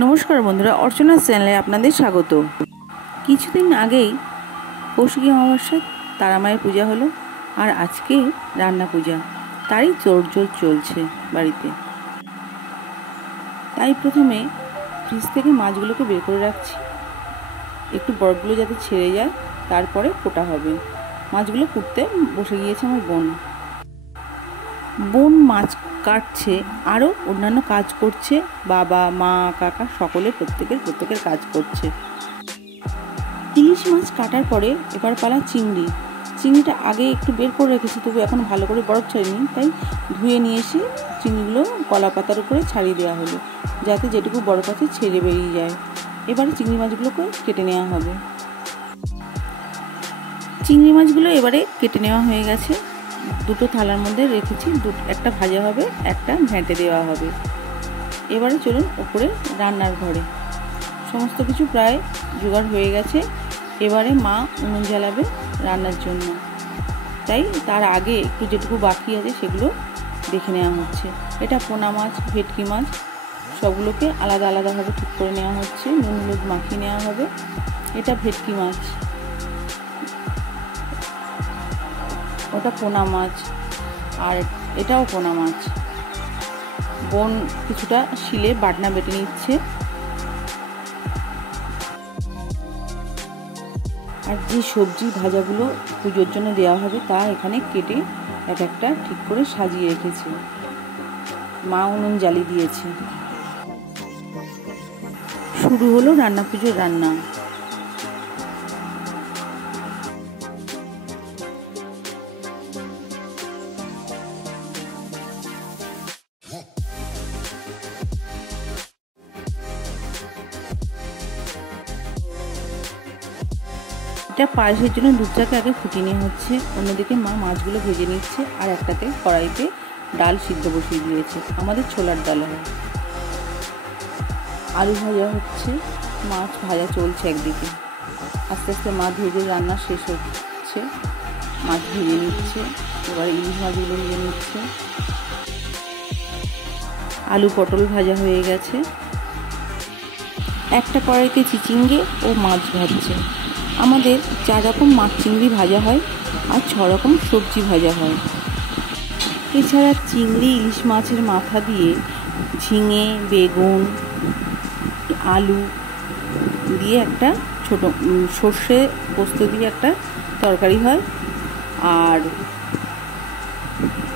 নমস্কার বন্ধুরা, অর্চনা চ্যানেলে আপনাদের স্বাগত। কিছুদিন আগেই কৌশিকী অমাবস্যা তারামায়ের পূজা হলো, আর আজকে রান্না পূজা, তারই তোড়জোড় চলছে বাড়িতে। তাই প্রথমে ফ্রিজ থেকে মাছগুলোকে বের করে রাখছি, একটু বরফগুলো যাতে ছেড়ে যায়, তারপরে কোটা হবে। মাছগুলো কুটতে বসে গিয়েছে আমার বোন মাছ কাটছে, আরও অন্যান্য কাজ করছে, বাবা মা কাকা সকলে প্রত্যেকের কাজ করছে। ইলিশ মাছ কাটার পরে এবার পালা চিংড়িটা আগে একটু বের করে রেখেছি, তবু এখন ভালো করে বরফ ছাড়িনি, তাই ধুয়ে নিয়ে এসে চিংড়িগুলো কলা পাতার উপরে ছাড়িয়ে দেওয়া হলো, যাতে যেটুকু বরফ আছে ছেড়ে বেরিয়ে যায়। এবারে চিংড়ি মাছগুলোকে কেটে নেওয়া হবে। চিংড়ি মাছগুলো এবারে কেটে নেওয়া হয়ে গেছে, দুটো থালার মধ্যে রেখেছি, একটা ভাজা হবে, একটা ঘেঁটে দেওয়া হবে। এবারে চলুন উপরে রান্নার ঘরে। সমস্ত কিছু প্রায় জোগাড় হয়ে গেছে। এবারে মা উনুন জ্বালাবে রান্নার জন্য, তাই তার আগে একটু যেটুকু বাকি আছে সেগুলো দেখে নেওয়া হচ্ছে। এটা পোনা মাছ, ভেটকি মাছ, সবগুলোকে আলাদা আলাদাভাবে ঠিক করে নেওয়া হচ্ছে, নুন হলুদ মাখিয়ে নেওয়া হবে। এটা ভেটকি মাছ, ওটা পোনা মাছ, আর এটাও পোনা মাছ। বোন কিছুটা শিলে বাটনা বেটে নিচ্ছে। আর যে সবজি ভাজাগুলো পুজোর জন্য দেওয়া হবে তা এখানে কেটে এক একটা ঠিক করে সাজিয়ে রেখেছে। মা উনুন জ্বালিয়ে দিয়েছে। শুরু হলো রান্না পুজোর রান্না। এটা পায়েসের জন্য দুধটাকে আগে ফুটিয়ে নেওয়া হচ্ছে, অন্যদিকে মা মাছগুলো ভেজে নিচ্ছে, আর একটাতে কড়াইতে ডাল সিদ্ধ বসিয়ে দিয়েছে। আমাদের ছোলার ডাল হয়। আলু ভাজা হচ্ছে, মাছ ভাজা চলছে একদিকে। আস্তে আস্তে মাছ ভেজে রান্না শেষ হচ্ছে, মাছ ভেজে নিচ্ছে। এবার ইলিশ মাছগুলো ভেজে নিচ্ছে। আলু পটল ভাজা হয়ে গেছে। একটা কড়াইতে চিচিঙ্গে ও মাছ ভাজছে। আমাদের 4 রকম মাছ চিংড়ি ভাজা হয়, আর 6 রকম সবজি ভাজা হয়। এছাড়া চিংড়ি ইলিশ মাছের মাথা দিয়ে ঝিঙে, বেগুন, আলু দিয়ে একটা ছোট সর্ষে পোস্ত দিয়ে একটা তরকারি হয়। আর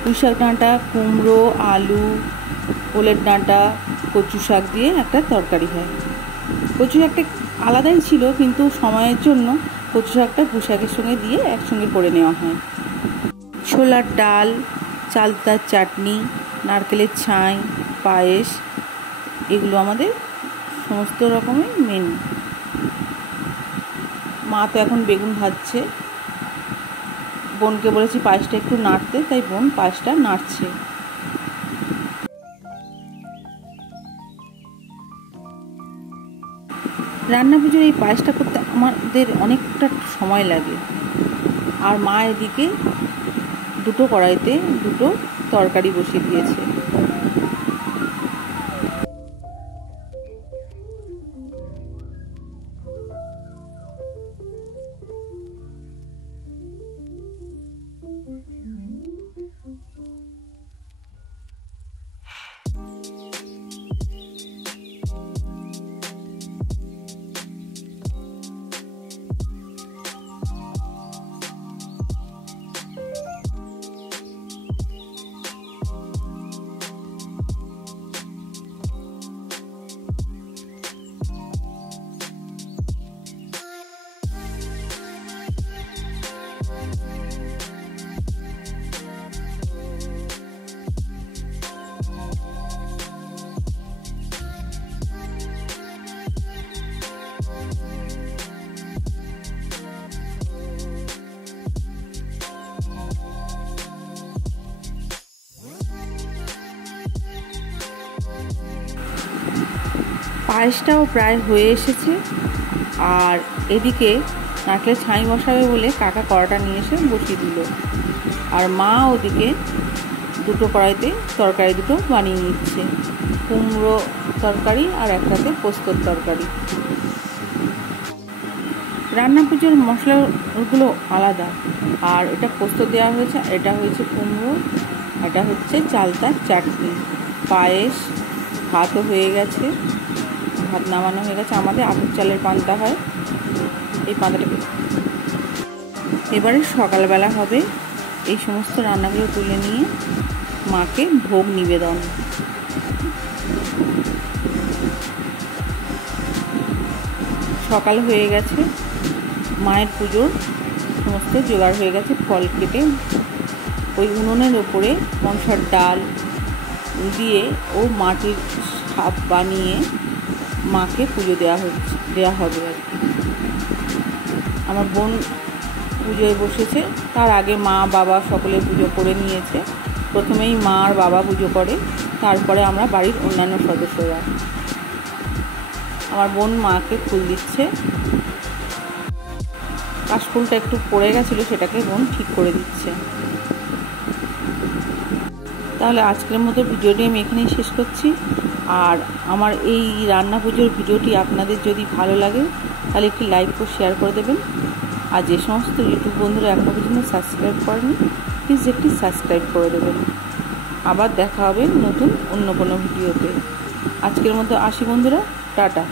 পুঁই শাক ডাঁটা, কুমড়ো, আলু, ওলের ডাঁটা, কচু শাক দিয়ে একটা তরকারি হয়। কচু শাকটা আলাদাই ছিল, কিন্তু সময়ের জন্য কচু শাকটা পুঁই শাকের সঙ্গে দিয়ে একসঙ্গে করে নেওয়া হয়। ছোলার ডাল, চালতার চাটনি, নারকেলের ছাই, পায়েস, এগুলো আমাদের সমস্ত রকমের মেনু। মা তো এখন বেগুন ভাজছে। বোনকে বলেছি পায়েসটা একটু নাড়তে, তাই বোন পায়েসটা নাড়ছে। রান্না পুজোর এই পায়েসটা করতে আমাদের অনেকটা সময় লাগে। আর মা এদিকে দুটো কড়াইতে দুটো তরকারি বসিয়ে দিয়েছে। পায়েসটাও প্রায় হয়ে এসেছে। আর এদিকে নারকেলের ছাই বসাবে বলে কাকা কড়াটা নিয়ে এসে বসিয়ে দিল। আর মা ওদিকে দুটো কড়াইতে তরকারি দুটো বানিয়ে নিচ্ছে, কুমড়ো তরকারি আর একটাতে পোস্তর তরকারি। রান্না পুজোর মশলাগুলো আলাদা, আর এটা পোস্ত দেওয়া হয়েছে, এটা হয়েছে কুমড়ো, এটা হচ্ছে চালতার চাটনি, পায়েস, ভাতও হয়ে গেছে, ভাত নামানো হয়ে গেছে। আমাদের আতপ চালের পান্তা হয়, এই পান্তাটাকে এবারে সকালবেলা হবে এই সমস্ত রান্নাগুলো তুলে নিয়ে মাকে ভোগ নিবেদন। সকাল হয়ে গেছে, মায়ের পুজোর সমস্ত জোগাড় হয়ে গেছে। ফল কেটে ওই উনুনের ওপরে মনসার ডাল দিয়ে ও মাটির সাপ বানিয়ে মাকে পুজো দেওয়া হবে আর কি। আমার বোন পুজোয় বসেছে, তার আগে মা বাবা সকলে পুজো করে নিয়েছে। প্রথমেই মা আর বাবা পুজো করে, তারপরে আমরা বাড়ির অন্যান্য সদস্যরা। আমার বোন মাকে ফুল দিচ্ছে, কাশফুলটা একটু পড়ে গেছিলো, সেটাকে বোন ঠিক করে দিচ্ছে। তাহলে আজকের মতো ভিডিওটি আমি এখানেই শেষ করছি। আর আমার এই রান্না পুজোর ভিডিওটি আপনাদের যদি ভালো লাগে তাহলে একটি লাইক ও শেয়ার করে দেবেন। আর যে সমস্ত ইউটিউব বন্ধুরা এখনও পর্যন্ত সাবস্ক্রাইব করেনি, প্লিজ একটি সাবস্ক্রাইব করে দেবেন। আবার দেখা হবে নতুন অন্য কোনো ভিডিওতে। আজকের মতো আসি বন্ধুরা, টাটা।